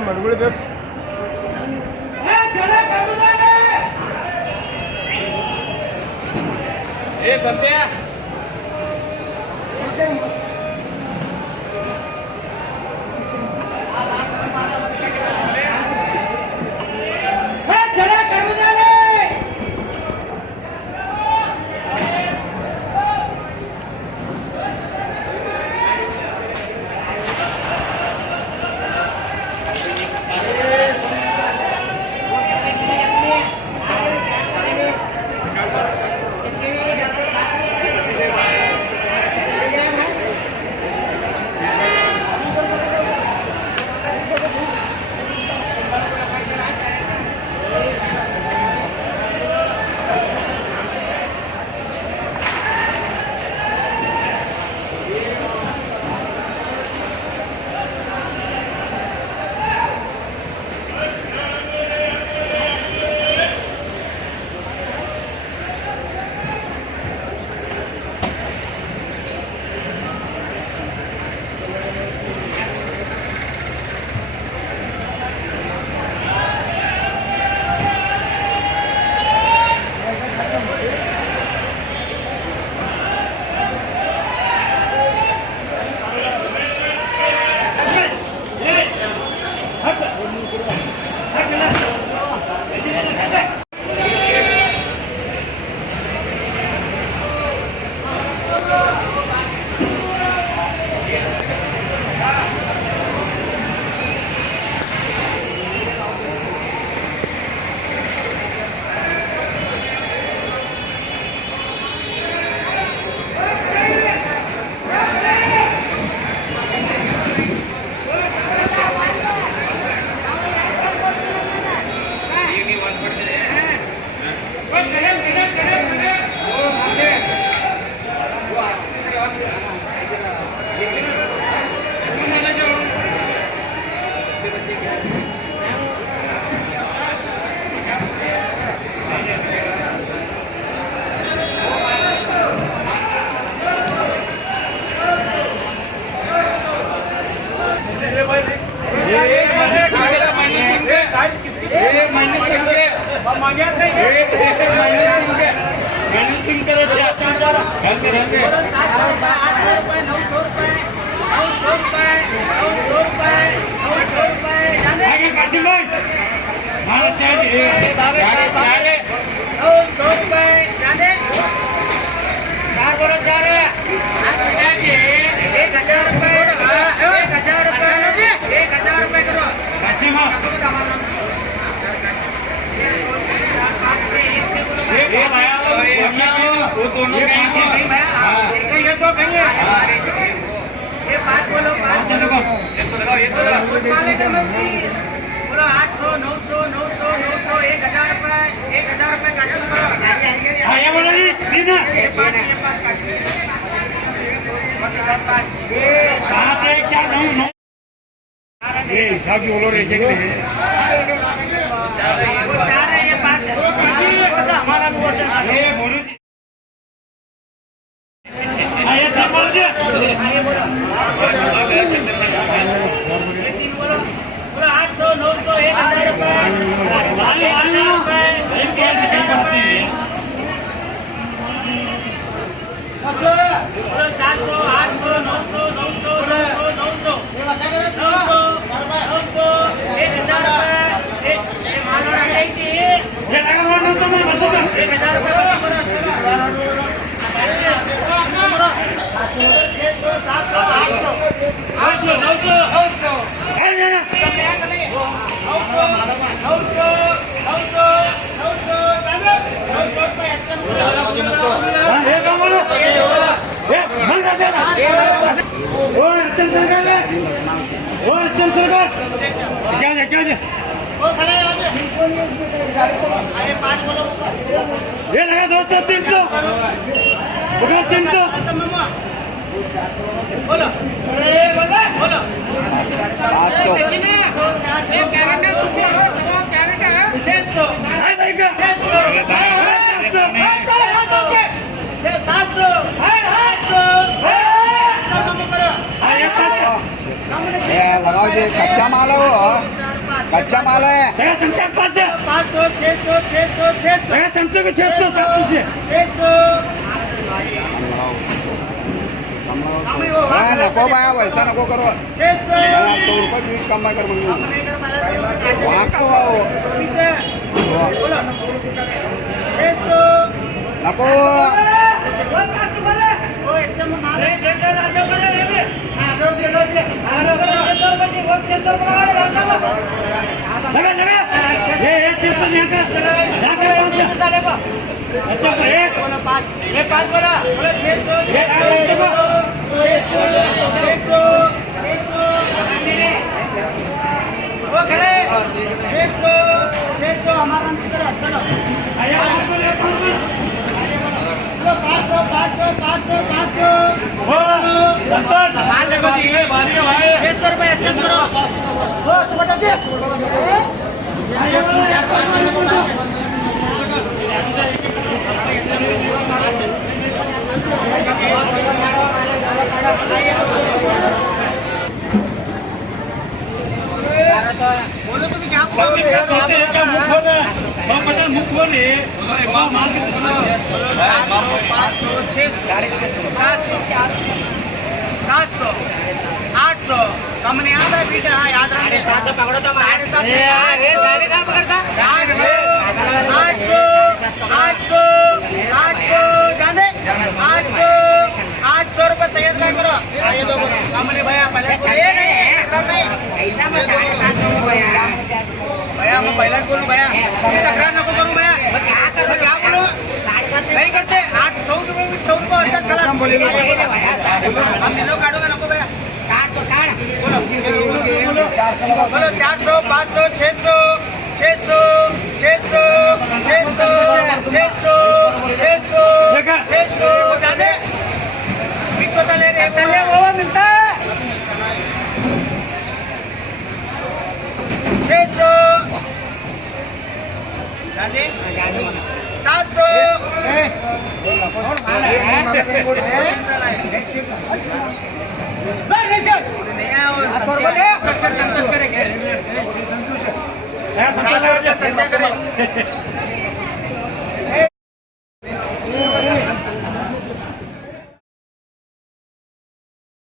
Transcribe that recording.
मनगुळे बस ए सत्या बोलो 800 900 900 900 1000 रुपये 1000 रुपये काशिल करो ये बोलो जी दीना ये पाँच काशिल ये 5 1 4 9 ये हिसाब की बोलो रे देख ले वो 4 है ये 5 हमारा क्वेश्चन ये बोलो जी ये तीन बोलो जी ये बोलो 800 900 1000 रुपये 700 800 900 900 900 ये लगा 200 300 300 बोलो बोलो 700 लगाओ जी, कच्चा माल है वो, कच्चा माल है। सगळ्या संख्या 500 500 600 600 600 सगळ्या संख्या 600 700 600 हाँ, नको बाया, वैसा नको करो। 600 100 रुपये बीस कम कर बोलूँ वहाँ का वो बोलो 600 नको। वो अच्छा माल है लगा लगा ये 600 यहाँ का 500 अच्छा एक बोलो 5 ये 5 बोला बोलो 600 600 वो खड़े 600 600 हमारा नाम करो चलो बोलो 500 500 500 500 माल देखो जी 600 रुपये अच्छा करो वो छोटा जी बोलो तुम्ही क्या बोल रहे हो मुख होता मुख होने माल के 500 600 700 700 800 कम नहीं आता है बेटा हाँ याद रखिए 700 पकड़ो तो 750 साढ़े कहाँ पकड़ता 800 जाने 800 रुपये सैयद भाई करो ये दो कम नहीं भैया पहले ये नहीं ऐसा मैं 750 भैया मैं पहले बोलूँ भैया तकरार नको करूँ भैया क्या बोलूँ नहीं करते 800 रुपये 100 रुपये अंदाज खलास हम नीलो काटोगे नको भैया बोलो 400 500 600 600 600 600 600 600 600 जाने 100 ले रहे वो मिलता है 600 जाने 700 करेंगे